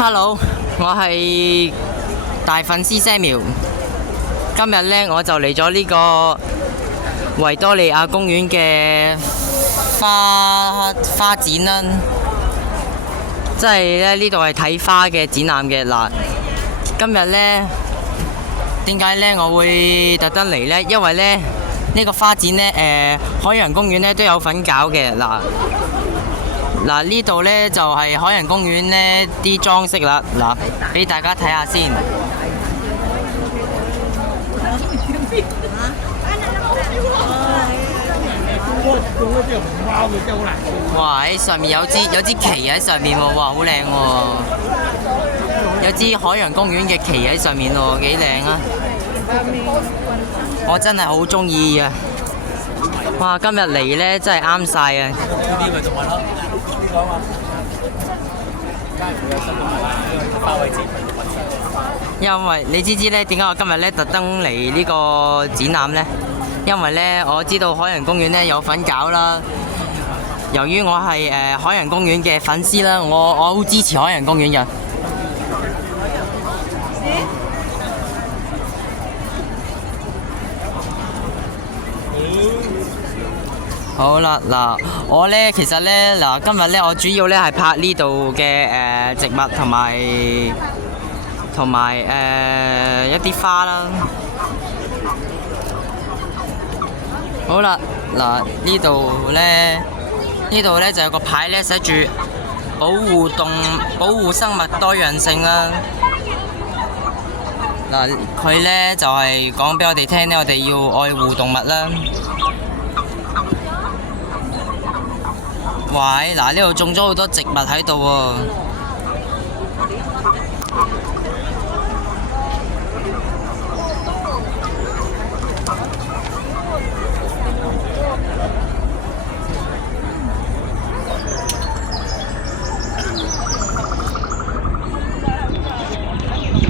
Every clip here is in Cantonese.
Hello，我係大粉絲 Samuel。今日呢，我就嚟咗呢個維多利亞公園嘅花展啦，即係咧呢度係睇花嘅展覽嘅嗱。今日呢，點解呢？我會特登嚟呢？因為呢個花展呢，海洋公園呢都有份搞嘅嗱，呢度呢就係海洋公園呢啲裝飾啦，嗱，俾大家睇下先。哇！喺上面有支旗喺上面喎，哇，好靚喎！有支海洋公園嘅旗喺上面喎，幾靚啊！我真係好中意啊！哇！今日嚟呢真係啱晒啊！呢啲咪仲係咯，呢個啊嘛，梗係會有新嘅物啦，花卉節。因為你知呢點解我今日呢特登嚟呢個展覽呢？因為呢我知道海洋公園呢有份搞啦。由於我係海洋公園嘅粉絲啦，我好支持海洋公園嘅。好啦，嗱，我呢其實呢，嗱，今日呢我主要呢係拍呢度嘅植物同埋一啲花啦。好啦，嗱，呢度呢就有個牌呢寫住保護生物多樣性啦。嗱，佢呢就係講俾我哋聽呢，我哋要愛護動物啦。喂，嗱，呢度種咗好多植物喺度喎。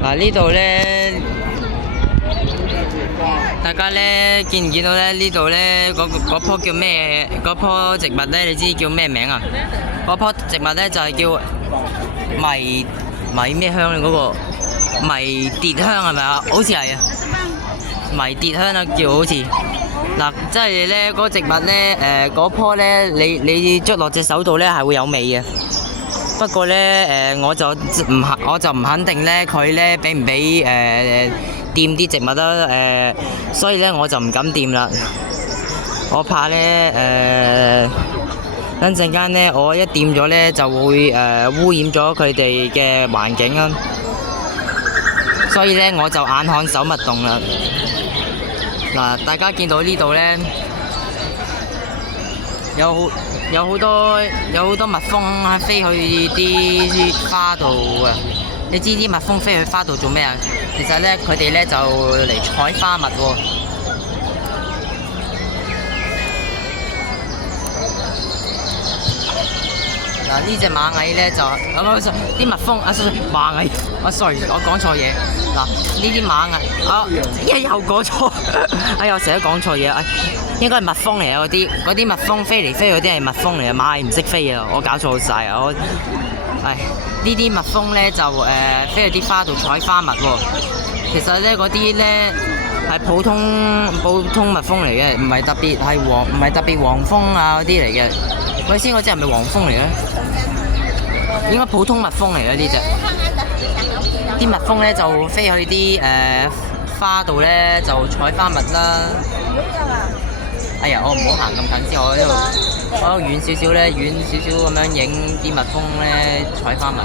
嗱，呢度呢，大家呢見唔見到呢？呢度呢嗰棵叫咩？嗰棵植物呢，你知叫咩名啊？嗰棵植物呢就係叫迷咩香咧？嗰個迷迭香係咪啊？好似係啊，迷迭香啊，叫好似。嗱，即係呢嗰植物呢，嗰棵呢，你捽落隻手度呢係會有味嘅。不過呢，我就唔肯定呢，佢呢俾唔俾掂啲植物啦，所以呢我就唔敢掂啦。我怕呢，等陣間呢我一掂咗呢就會污染咗佢哋嘅環境啦。所以呢我就眼看手勿動啦。嗱，大家見到呢度呢，有好多蜜蜂飛去啲花度啊！你知啲蜜蜂飛去花度做咩啊？其實呢，佢哋呢就嚟採花蜜喎。嗱，呢隻螞蟻呢就啲蜜蜂啊，螞蟻啊 ，sorry， 我講錯嘢。嗱，呢啲螞蟻啊，又講錯，哎呀，我成日都講錯嘢，應該係蜜蜂嚟啊！嗰啲蜜蜂飛嚟飛去嗰啲係蜜蜂嚟啊，螞蟻唔識飛啊，我搞錯晒啊！呢啲蜜蜂呢就飛去啲花度採花蜜喎。其實呢嗰啲呢係普通蜜蜂嚟嘅，唔係特別黃蜂啊嗰啲嚟嘅。喂，先嗰隻係咪黃蜂嚟嘅？應該普通蜜蜂嚟嘅呢隻。啲蜜蜂呢就飛去啲花度呢就採花蜜啦。哎呀，我唔好行咁近先，我喺度遠少少咧，遠少少咁樣影啲蜜蜂咧採花蜜啊！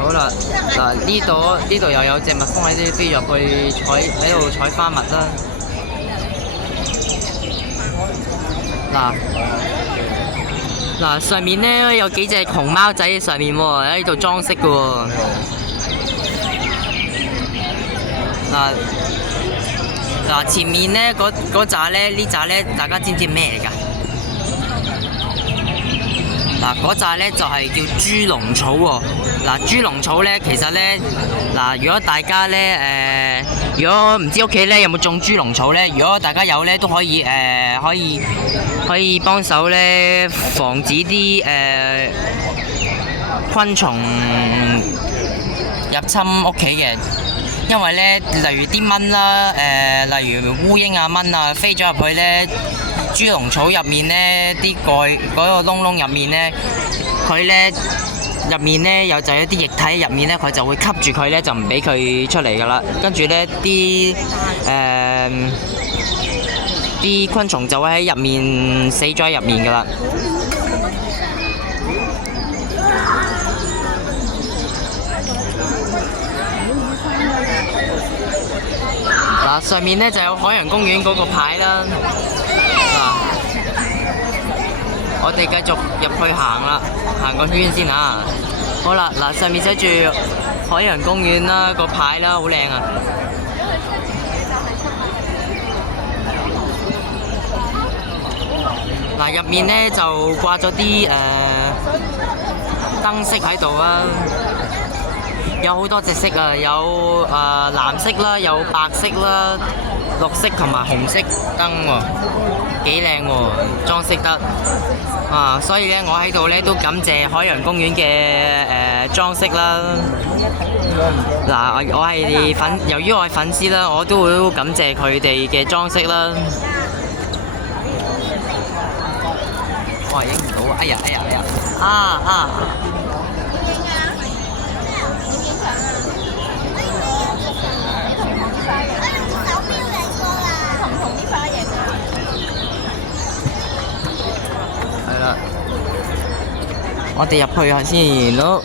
好啦，嗱，呢度又有隻蜜蜂喺啲飛入去喺度採花蜜啦。嗱，上面咧有幾隻熊貓仔喺上面喎，喺呢度裝飾嘅喎。嗱，前面呢嗰扎呢，大家知唔知咩嚟㗎？嗱，嗰扎咧就係叫豬籠草喎。嗱，豬籠草咧其實咧嗱，如果大家咧如果唔知屋企咧有冇種豬籠草咧，如果大家有咧都可以可以幫手咧防止啲昆蟲入侵屋企嘅。因為咧，例如啲蚊啦，例如烏蠅啊、蚊啊飛咗入去咧，豬籠草入面咧啲蓋嗰個窿窿入面咧，佢咧入面咧有就有啲液體入面咧，佢就會吸住佢咧，就唔俾佢出嚟噶啦。跟住咧啲昆蟲就會喺入面死咗喺入面噶啦。嗱，上面咧就有海洋公園嗰個牌啦。嗱，我哋繼續入去行啦，行個圈先啊。好啦，嗱，上面寫住海洋公園啦，個牌啦，好靚啊。嗱，入面咧就掛咗啲燈飾喺度啊。有好多隻色啊，有藍色啦，有白色啦、綠色同埋紅色燈喎，幾靚喎，裝飾得啊！所以咧，我喺度咧都感謝海洋公園嘅裝飾啦。嗱，我係由於我係粉絲啦，我都會感謝佢哋嘅裝飾啦。哇！影唔到啊！哎呀！啊！係啦，我哋入去下先咯。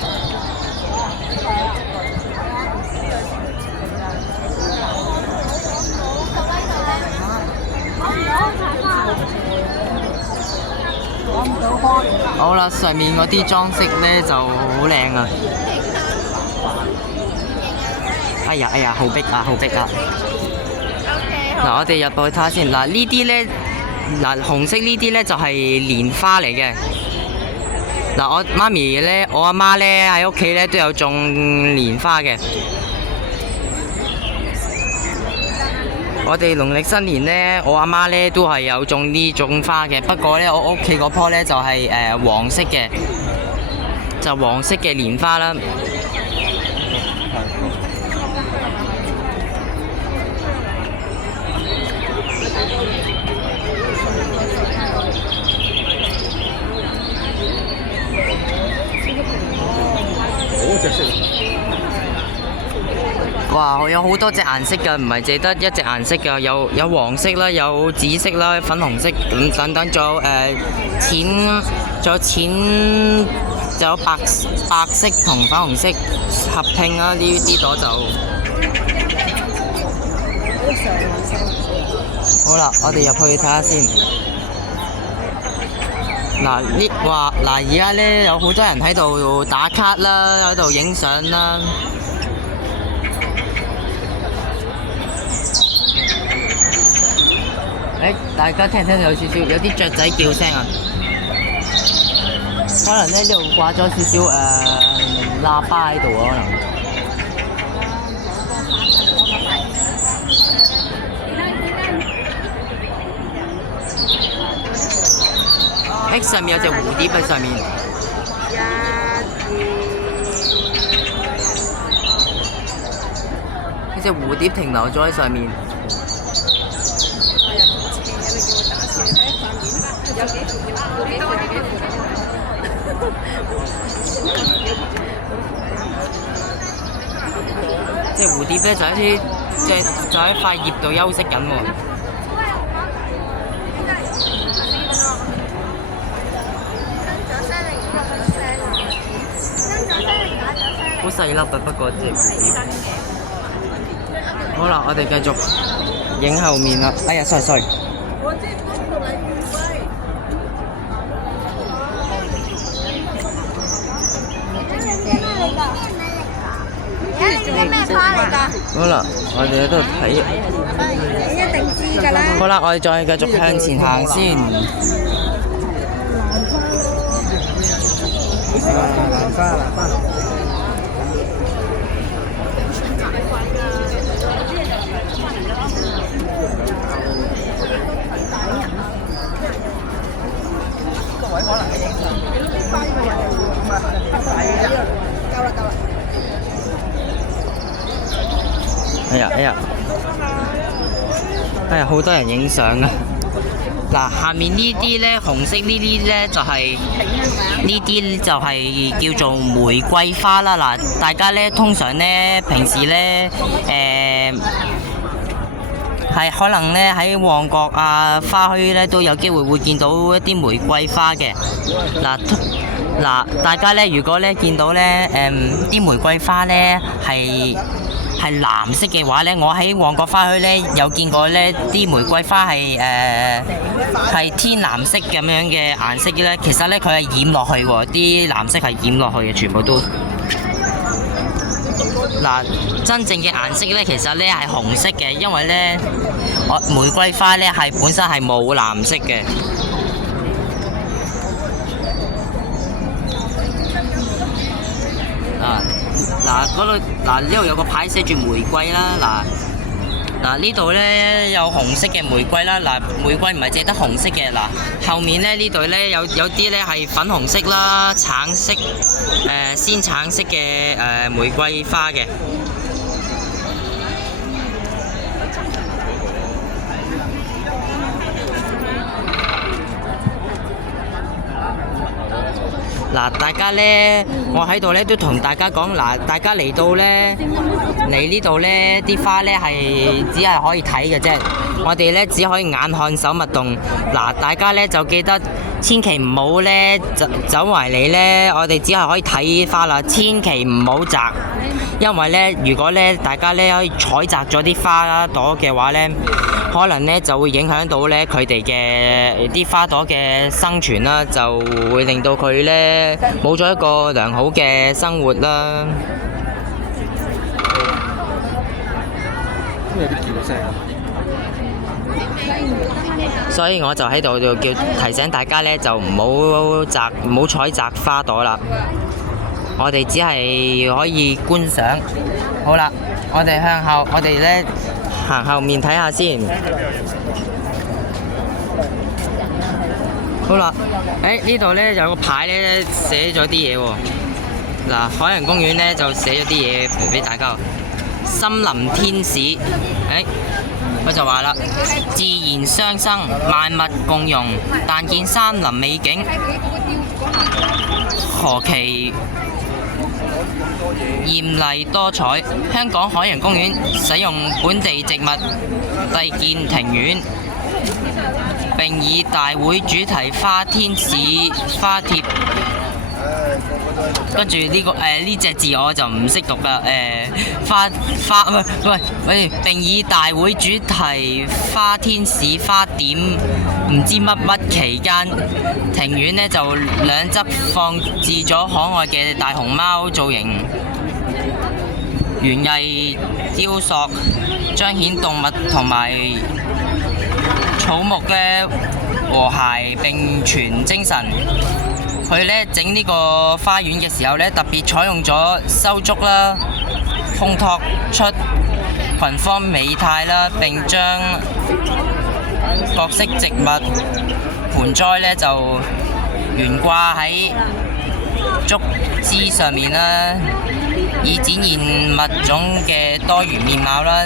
好啦，上面嗰啲裝飾咧就好靚啊！哎呀，好逼啊！嗱，我哋入去睇下先。嗱，呢啲咧，嗱，紅色呢啲咧就係蓮花嚟嘅。嗱，我阿媽咧喺屋企咧都有種蓮花嘅。我哋農曆新年咧，我阿媽咧都係有種呢種花嘅。不過咧，我屋企嗰棵咧就係黃色嘅，就黃色嘅蓮花啦。哇！有好多隻顏色㗎，唔係淨得一隻顏色㗎，有黃色啦，有紫色啦，粉紅色咁等等，仲有白色同粉紅色合拼啦。呢啲朵就好啦，我哋入去睇下先。而家咧有好多人喺度打卡啦，喺度影相啦。大家聽唔聽到有啲雀仔叫聲啊？可能咧呢度掛咗少少喇叭喺度啊，可能。上面有隻蝴蝶喺上面。呢隻蝴蝶停留咗喺上面。隻蝴蝶咧就喺塊葉度休息緊喎。好細粒啊，不過隻蝴蝶。好啦，我哋繼續影後面啦。哎呀，sorry。好啦，我哋喺度睇。你一定知㗎啦。好啦，我哋再繼續向前行先。蘭花，蘭花。哎呀哎呀，哎呀，好多人影相啊！嗱，下面呢啲呢，紅色呢啲呢，就係呢啲就係叫做玫瑰花啦。嗱，大家呢，通常呢，平時呢，係可能呢，喺旺角啊花墟呢，都有機會會見到一啲玫瑰花嘅。嗱，大家呢，如果呢見到呢啲玫瑰花呢係藍色嘅話呢，我喺旺角花墟呢有見過呢啲玫瑰花係天藍色咁樣嘅顏色呢。其實呢，佢係染落去喎，啲藍色係染落去嘅，全部都。嗱，真正嘅顏色呢，其實呢係紅色嘅，因為呢玫瑰花呢係本身係冇藍色嘅。嗱，嗰度呢度有個牌寫住玫瑰啦。嗱呢度呢有紅色嘅玫瑰啦。嗱，玫瑰唔係淨得紅色嘅。嗱，後面呢度呢有啲呢係粉紅色啦、橙色、鮮橙色嘅玫瑰花嘅。嗱，大家呢，我喺度呢都同大家講，嗱，大家嚟到呢呢度呢啲花呢係只係可以睇嘅啫，我哋呢只可以眼看手勿動。嗱，大家呢就記得千祈唔好呢走埋嚟呢，我哋只係可以睇花啦，千祈唔好摘，因為呢，如果呢大家呢採摘咗啲花朵嘅話呢，可能呢就會影響到呢佢哋嘅啲花朵嘅生存啦，就會令到佢呢冇咗一個良好嘅生活啦。有啲叫聲。所以我就喺度就叫提醒大家呢，就唔好採摘花朵啦。我哋只係可以觀賞。好啦，我哋向後，我哋呢行後面睇下先。好啦，呢度呢有個牌呢寫咗啲嘢喎。嗱，海洋公園呢就寫咗啲嘢俾大家。森林天使，佢就話啦，自然相生，萬物共融，但見山林美景，何其豔麗多彩。香港海洋公園使用本地植物締建庭院，並以大會主題花天使花貼。跟住呢隻字我就唔識讀啦。並以大會主題花天使花點唔知乜期間，庭院呢就兩側放置咗可愛嘅大熊貓造型園藝雕塑，彰顯動物同埋草木嘅和諧並存精神。佢呢整呢個花園嘅時候呢，特別採用咗修竹啦，烘托出群芳美態啦，並將各式植物盆栽呢就懸掛喺竹枝上面啦，以展現物種嘅多元面貌啦。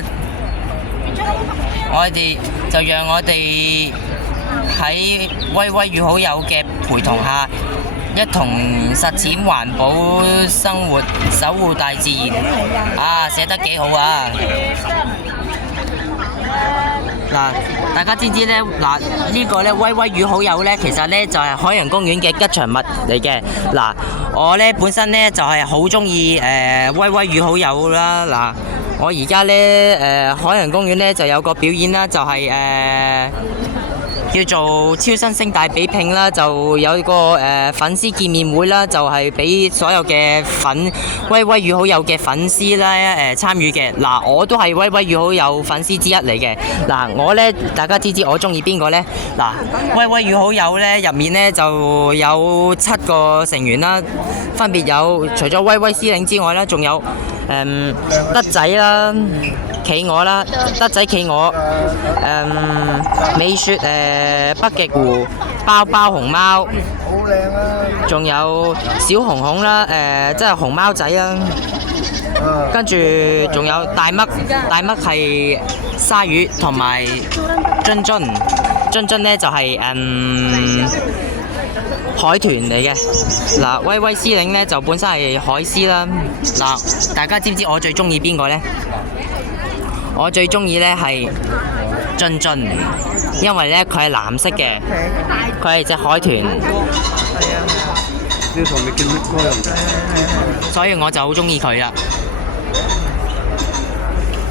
讓我哋喺威威與好友嘅陪同下，一同實踐環保生活，守護大自然。寫得幾好啊！嗱，大家知唔知呢？嗱，呢個呢威威與好友呢，其實呢就係海洋公園嘅吉祥物嚟嘅。嗱，我呢本身呢就係好中意威威與好友啦。嗱，我而家呢海洋公園呢就有個表演啦，就係叫做超新星大比拼啦，就有個粉絲見面會啦，就係俾所有嘅威威與好友嘅粉絲咧參與嘅。嗱，我都係威威與好友粉絲之一嚟嘅。嗱，我呢，大家知唔知我中意邊個呢？嗱，威威與好友呢入面呢就有7個成員啦，分別有除咗威威司令之外啦，仲有德仔啦、企鵝啦、德仔企鵝、美雪北極狐、包包熊貓，仲有小熊熊啦，即係熊貓仔啦。跟住仲有大嘜，大嘜係鯊魚同埋津津，津津呢就係海豚嚟嘅。嗱，威威司令呢就本身係海獅啦。嗱，大家知唔知我最中意邊個呢？我最中意呢係津津，因為呢佢係藍色嘅，佢係隻海豚，所以我就好中意佢啦。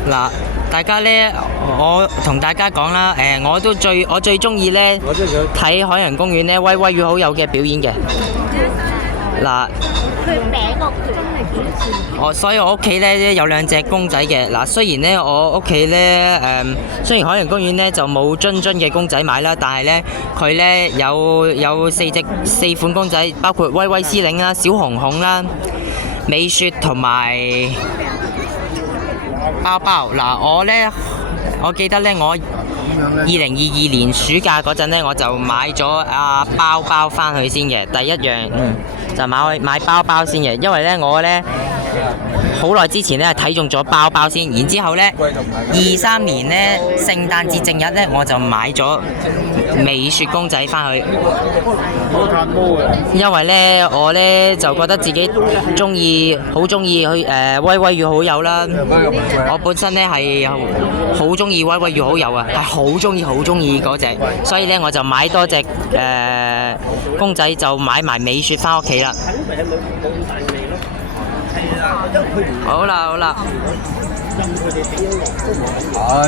嗱，大家呢，我同大家講啦，我最中意呢睇海洋公園呢威威與好友嘅表演嘅。嗱，所以我屋企呢有2隻公仔嘅。嗱，雖然呢我屋企呢雖然海洋公園呢就冇津津嘅公仔買啦，但係呢佢呢有4款公仔，包括威威司令啦、小熊熊啦、美雪同埋包包。嗱，我記得呢，我2022年暑假嗰陣呢，我就買咗包包返去先嘅。第一樣就買包包先嘅，因為呢，我呢好耐之前呢睇中咗包包先，然之後呢23年呢聖誕節正日呢，我就買咗美雪公仔返去，因為呢我呢就覺得自己好中意去威威與好友啦。我本身呢係好中意威威與好友啊，係好中意嗰隻，所以呢我就買多隻公仔，就買埋美雪返屋企啦。好啦，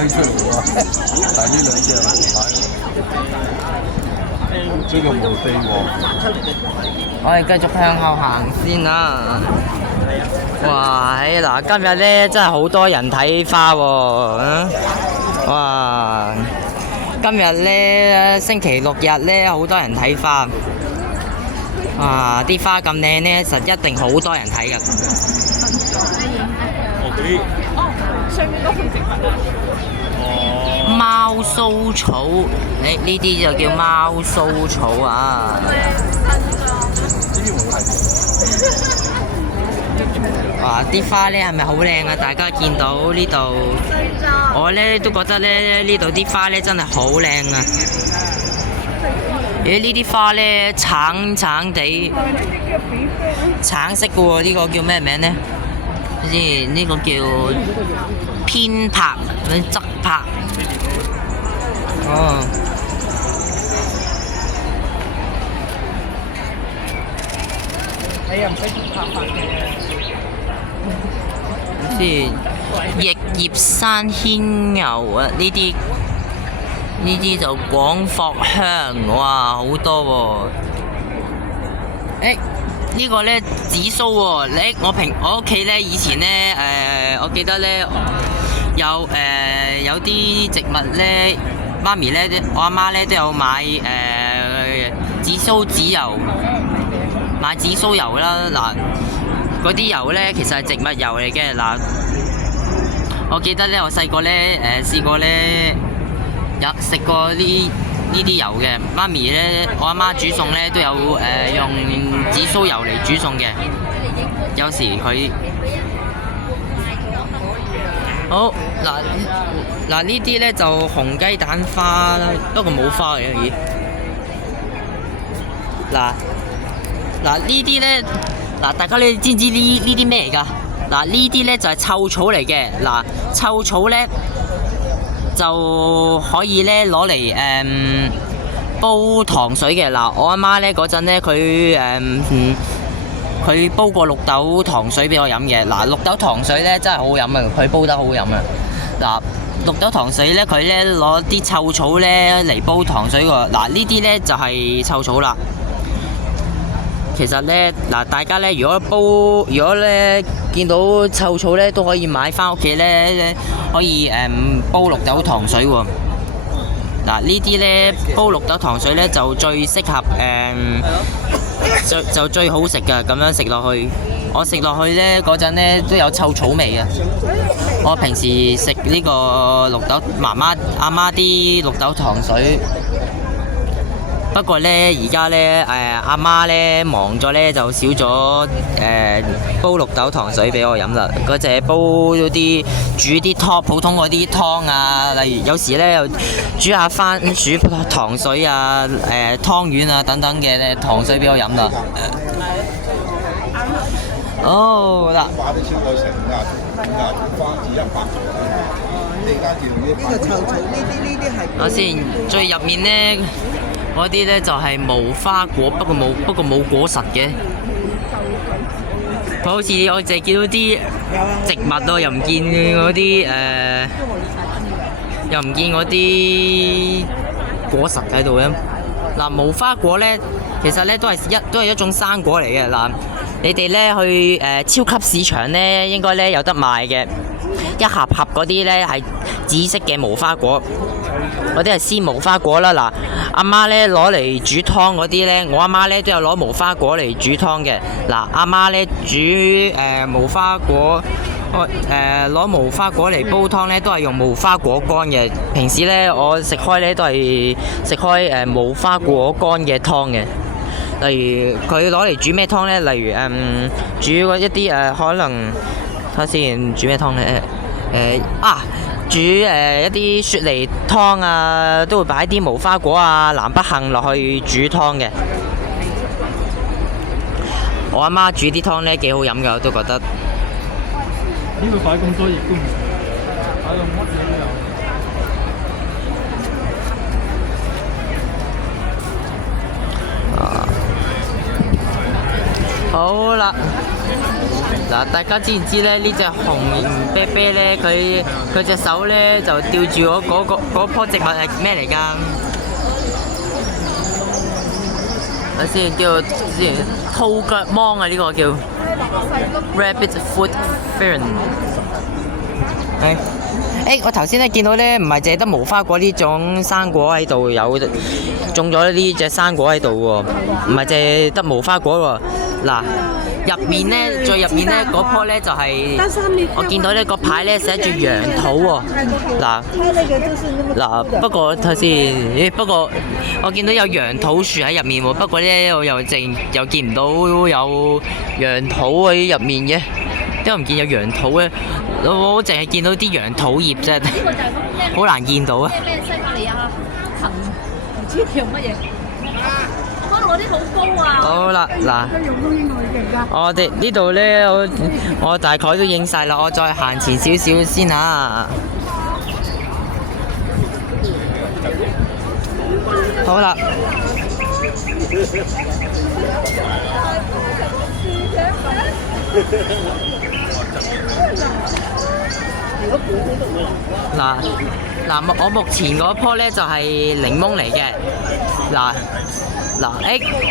出嚟喎，但係呢2隻唔睇，呢個冇飛喎。我哋繼續向後行先啦。哇！嗱，今日呢真係好多人睇花喎。哇！今日呢星期6日呢，好多人睇花。哇！啲花咁靚呢，實一定好多人睇㗎。上面嗰盆植物啊。貓鬚草，呢啲就叫貓鬚草啊。哇！啲花呢係咪好靚啊？大家見到呢度，我呢都覺得呢度啲花呢真係好靚啊！呢啲花呢橙地，橙色嘅喎，呢個叫咩名呢？好似呢個叫偏柏，側柏。哦。你又唔使拍法嘅。好似翼葉山牽牛啊！呢啲就廣藿香，哇，好多喎！呢個呢紫蘇喎，我屋企呢以前呢我記得呢有啲植物呢，媽咪呢我阿媽呢都有買紫蘇籽油，買紫蘇油啦。嗱，嗰啲油呢其實係植物油嚟嘅。嗱，我記得呢我細個呢試過呢有食過呢啲油嘅。媽咪呢我阿媽煮餸呢都有用紫蘇油嚟煮餸嘅。有時佢好嗱呢啲呢就紅雞蛋花啦，不過冇花嘅咦。嗱呢啲呢，大家你知唔知呢啲咩嚟㗎？嗱，呢啲呢就係臭草嚟嘅。嗱，臭草呢就可以呢攞嚟煲糖水嘅。嗱，我阿媽呢嗰陣呢佢煲過綠豆糖水俾我飲嘅。嗱，綠豆糖水呢真係好好飲啊，佢煲得好好飲啊。嗱，綠豆糖水咧，佢咧攞啲臭草咧嚟煲糖水喎。嗱，呢啲咧就係臭草啦。其實咧，嗱，大家咧如果咧見到臭草咧，都可以買翻屋企咧，可以煲綠豆糖水喎。嗱，呢啲咧煲綠豆糖水咧就最適合就最好食㗎，咁樣食落去。我食落去咧嗰陣咧都有臭草味嘅。我平時食呢個阿媽啲綠豆糖水。不過咧，而家咧阿媽咧忙咗咧，就少咗煲綠豆糖水俾我飲啦。嗰隻煲嗰啲煮啲湯，普通嗰啲湯啊，例如有時咧又煮下番薯糖水啊、湯圓啊等等嘅糖水俾我飲啦。哦嗱，花都超過成50花至100。呢間叫呢個臭草，呢啲係。我先最入面咧。嗰啲咧就係無花果，不過冇果實嘅。佢好似我淨係見到啲植物咯，又唔見嗰啲又唔見嗰啲果實喺度嘅。嗱，無花果咧，其實咧都係一種生果嚟嘅。嗱，你哋咧去超級市場咧，應該咧有得賣嘅。一盒盒嗰啲咧係紫色嘅無花果。嗰啲係鮮無花果啦，嗱，阿媽咧攞嚟煮湯嗰啲咧，我阿媽咧都有攞無花果嚟煮湯嘅。嗱，阿媽咧煮無花果，攞無花果嚟煲湯咧，都係用無花果乾嘅。平時咧我食開咧都係食開無花果乾嘅湯嘅。例如佢攞嚟煮咩湯咧？例如煮一啲可能睇下先，煮咩湯咧？煮一啲雪梨湯啊，都會擺啲無花果啊、南北杏落去煮湯嘅。我阿媽煮啲湯咧幾好飲㗎，我都覺得。呢度擺咁多亦都唔擺到乜嘢都有。好啦。嗱，大家知唔知咧？呢隻紅啤啤咧，佢隻手咧就吊住嗰棵植物係咩嚟㗎？睇先，叫兔腳芒啊！呢個叫 Rabbit Foot Fern。我頭先咧見到咧，唔係淨係得無花果呢種生果喺度，有種咗呢隻生果喺度喎，唔係淨係得無花果喎。嗱。入面咧，最入面咧嗰棵咧就係、我見到呢個牌咧寫住楊桃喎。嗱，不過睇先，不過我見到有楊桃樹喺入面喎。不過咧，我又見唔到有楊桃喺入面嘅，點解唔見有楊桃咧？我淨係見到啲楊桃葉啫，好難見到啊！咩西伯利亞藤唔知叫乜嘢？我啲好高啊！好啦，嗱，我哋呢度咧，我大概都影晒啦，我再行前少少先嚇。好啦。嗱，我目前嗰棵咧就係檸檬嚟嘅。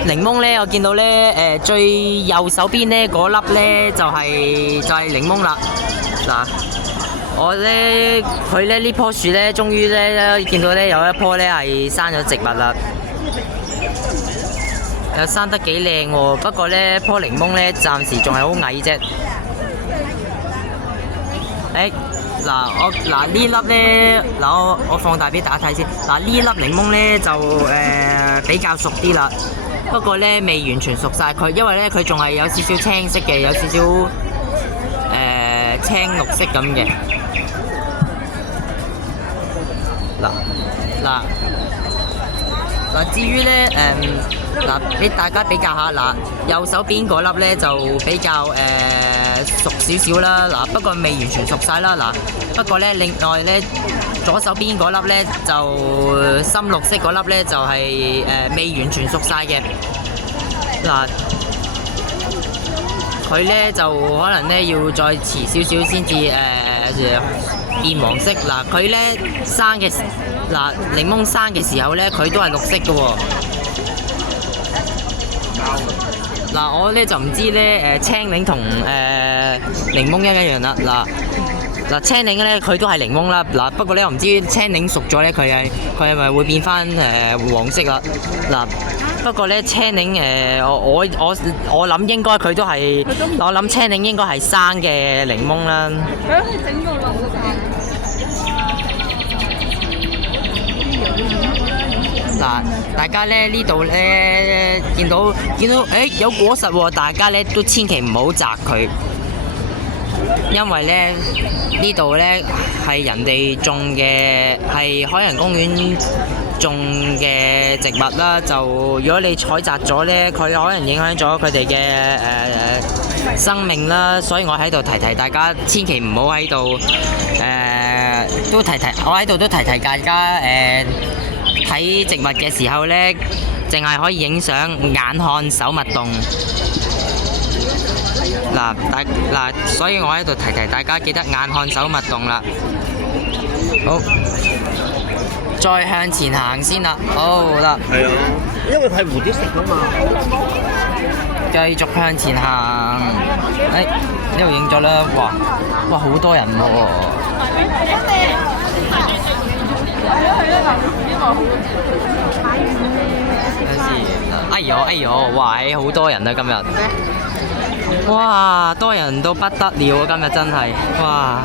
檸檬咧，我見到咧，最右手邊咧嗰粒咧就係檸檬啦。嗱，佢咧呢棵樹咧，終於咧見到咧有一棵咧係生咗植物啦，又生得幾靚喎。不過咧棵檸檬咧暫時仲係好矮啫。呢粒咧，我放大俾大家睇先。呢粒檸檬咧就比較熟啲啦，不過咧未完全熟晒佢，因為咧佢仲係有少少青色嘅，有少少青綠色咁嘅。至於咧俾大家比較下，右手邊嗰粒咧就比較熟少少啦，不過未完全熟晒啦，不過咧另外咧左手邊嗰粒咧就深綠色嗰粒咧就係未完全熟晒嘅。佢咧就可能咧要再遲少少先至變黃色。嗱，佢咧生嘅檸檬生嘅時候咧，佢都係綠色嘅喎。嗱，我咧就唔知咧青檸同檸檬一樣啦。嗱，青檸咧佢都係檸檬啦。嗱，不過咧我唔知青檸熟咗咧，佢係咪會變翻黃色啦？嗱，不過咧青檸我諗應該佢都係，我諗青檸應該係生嘅檸檬啦。佢係整個落嗰度。嗱，大家咧呢度咧見到有果實喎，大家咧都千祈唔好摘佢，因為咧呢度咧係人哋種嘅，係海洋公園種嘅植物啦。就如果你採摘咗咧，佢可能影響咗佢哋嘅生命啦。所以我喺度提大家，千祈唔好喺度我喺度都提大家睇植物嘅時候呢，淨係可以影相，眼看手勿動。所以我喺度提大家，記得眼看手勿動啦。好，再向前行先啦。好啦。係啊，因為睇蝴蝶食㗎嘛。繼續向前行。呢度影咗啦。哇，好多人喎。哎呦，哇！好多人啊今日，哇，多人到不得了啊！今日真係，哇！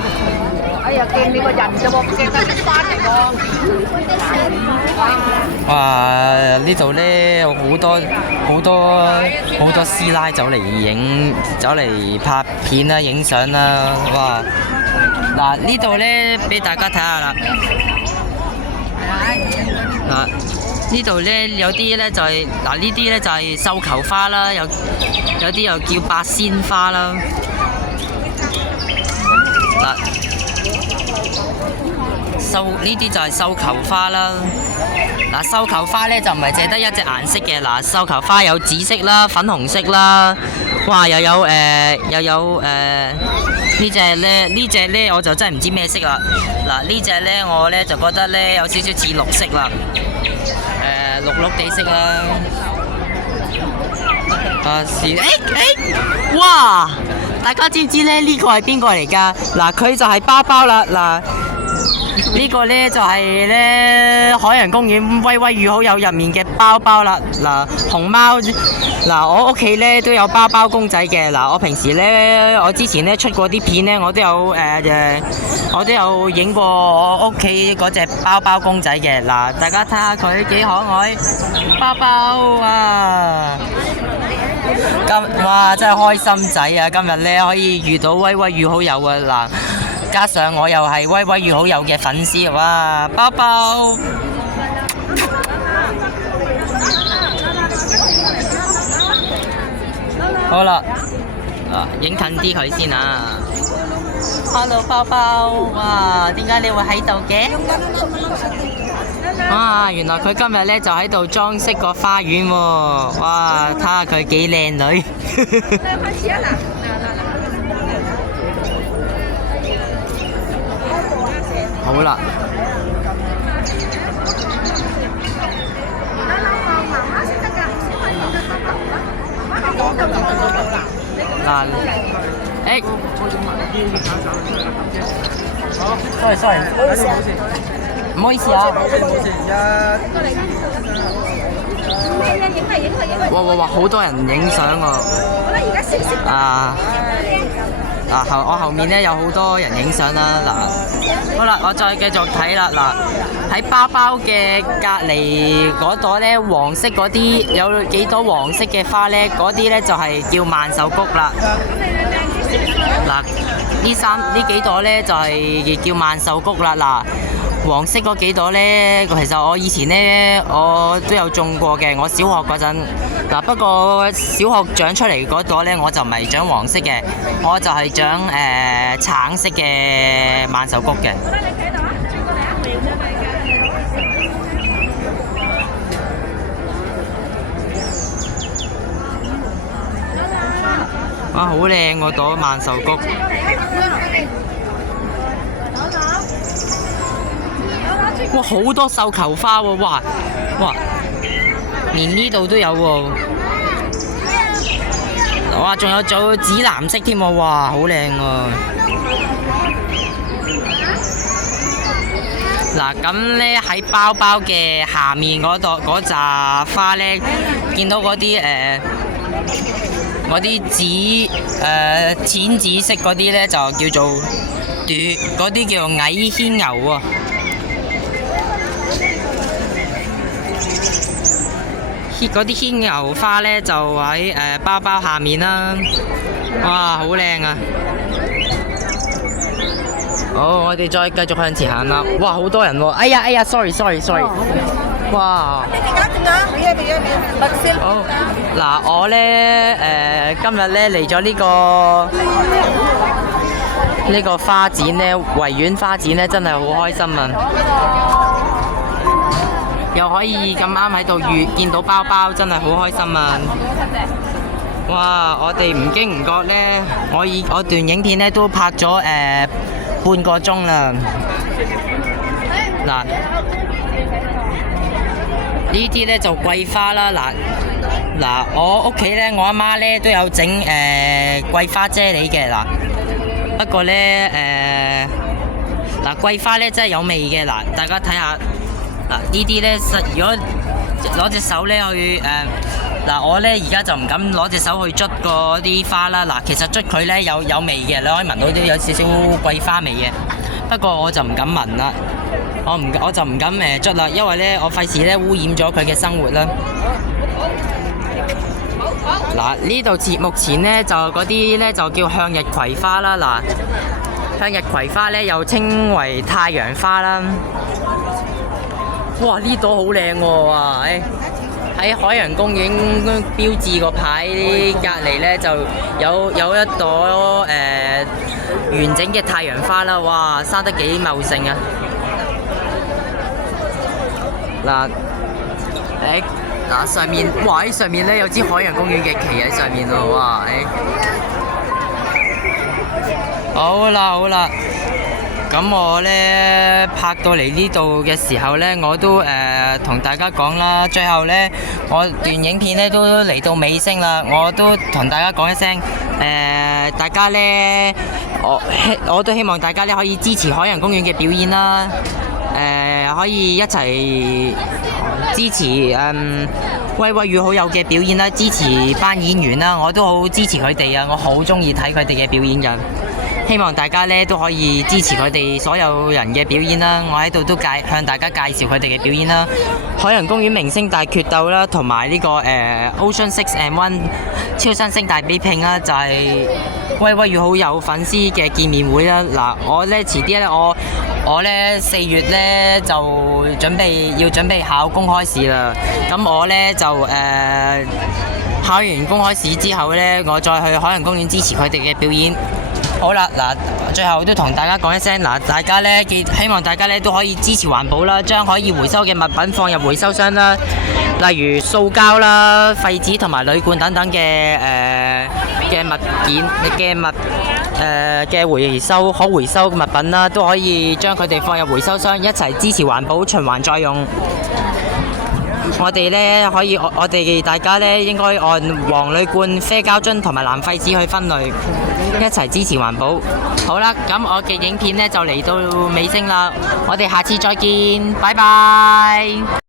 哎呀，見你個人啫喎，見得識翻嚟喎。哇！呢度咧有好多師奶走嚟拍片啦、影相啦，哇！嗱，呢度咧俾大家睇下啦。呢度咧有啲咧就係呢啲咧就係繡球花啦，有啲又叫八仙花啦。呢啲就係繡球花啦。繡球花咧就唔係淨係得一隻顏色嘅。繡球花有紫色啦、粉紅色啦，哇！又有呢隻咧我就真係唔知咩色啦。呢隻咧我咧就覺得咧有少少似綠色啦，綠綠地色啦。哇！大家知唔知咧呢個係邊個嚟㗎？佢就係包包啦。呢個呢就係呢海洋公園威威與好友入面嘅包包啦。熊貓我屋企呢都有包包公仔嘅。我平時呢，我之前呢出過啲片呢，我都有影過我屋企嗰隻包包公仔嘅。大家睇下佢幾可愛，包包啊！哇，真係開心仔啊！今日呢可以遇到威威與好友啊！加上我又係威威與好友嘅粉絲，哇！包包好啦，影近啲佢先啊。Hello， 包包，哇！點解你會喺度嘅？原來佢今日咧就喺度裝飾個花園喎。哇！睇下佢幾靚女。好啦，sorry， 唔好意思啊。哇！好多人影相喎。我後面咧有好多人影相啦。好啦，我再繼續睇啦。喺包包嘅隔離嗰朵咧，黃色嗰啲有幾朵黃色嘅花咧，嗰啲咧就係叫萬壽菊啦。呢幾朵咧就係叫萬壽菊啦。黃色嗰幾朵咧，其實我以前咧我都有種過嘅，我小學嗰陣。不過小學長出嚟嗰朵咧，我就唔係長黃色嘅，我就係長橙色嘅萬壽菊嘅。哇，好靚嗰朵萬壽菊。哇，好多繡球花喎！哇，連呢度都有喎！哇，仲有紫藍色添喎！哇，好靚喎！嗱，咁咧喺包包嘅下面嗰扎花咧，見到嗰啲淺紫色嗰啲咧就叫做嗰啲叫做矮牽牛喎。嗰啲牽牛花咧就喺包包下面啦。哇，好靚啊！好，我哋再繼續向前行啦。哇，好多人喎！哎呀 ，sorry。哇！好，嗱，我咧今日咧嚟咗呢個花展咧，維園花展咧，真係好開心啊！又可以咁啱喺度見到包包，真係好開心啊！哇！我哋唔經唔覺咧，我段影片咧都拍咗半個鐘啦。嗱，呢啲咧就桂花啦。嗱，我屋企咧，我阿媽咧都有整桂花啫喱嘅。嗱，不過咧桂花咧真係有味嘅。嗱，大家睇下。嗱，呢啲咧如果攞隻手咧去我咧而家就唔敢攞隻手去捽嗰啲花啦。嗱，其實捽佢咧有味嘅，你可以聞到都有少少桂花味嘅。不過我就唔敢聞啦，我就唔敢捽啦，因為咧我費事咧污染咗佢嘅生活啦。嗱，呢度目前咧就嗰啲咧就叫向日葵花啦。嗱，向日葵花咧又稱為太陽花啦。哇！呢朵好靚喎，哇！喺海洋公園標誌個牌隔離咧就有一朵完整嘅太陽花啦，哇！生得幾茂盛啊！上面，哇！喺上面咧有支海洋公園嘅旗喺上面喎，哇！好啦。咁我咧拍到嚟呢度嘅時候咧，我都同大家講啦。最後咧，我段影片咧都嚟到尾聲啦。我都同大家講一聲，大家咧，我都希望大家咧可以支持海洋公園嘅表演啦。可以一齊支持威威與好友嘅表演啦，支持班演員啦，我都好支持佢哋啊！我好中意睇佢哋嘅表演㗎。希望大家咧都可以支持佢哋所有人嘅表演啦，我喺度都向大家介紹佢哋嘅表演啦。海洋公園明星大決鬥啦，同埋呢個Ocean 6&1超新星大比拼啦，就係威威與好友粉絲嘅見面會啦。嗱，我咧遲啲咧，我咧4月咧就準備考公開試啦。咁我咧就考完公開試之後咧，我再去海洋公園支持佢哋嘅表演。好啦，最後都同大家講一聲，大家咧希望大家咧都可以支持環保啦，將可以回收嘅物品放入回收箱啦，例如塑膠啦、廢紙同埋鋁罐等等嘅物件嘅可回收物品啦，都可以將佢哋放入回收箱，一齊支持環保，循環再用。我哋大家咧應該按黃鋁罐、啡膠樽同埋藍廢紙去分類，一齊支持環保。好啦，咁我嘅影片咧就嚟到尾聲啦，我哋下次再見，拜拜。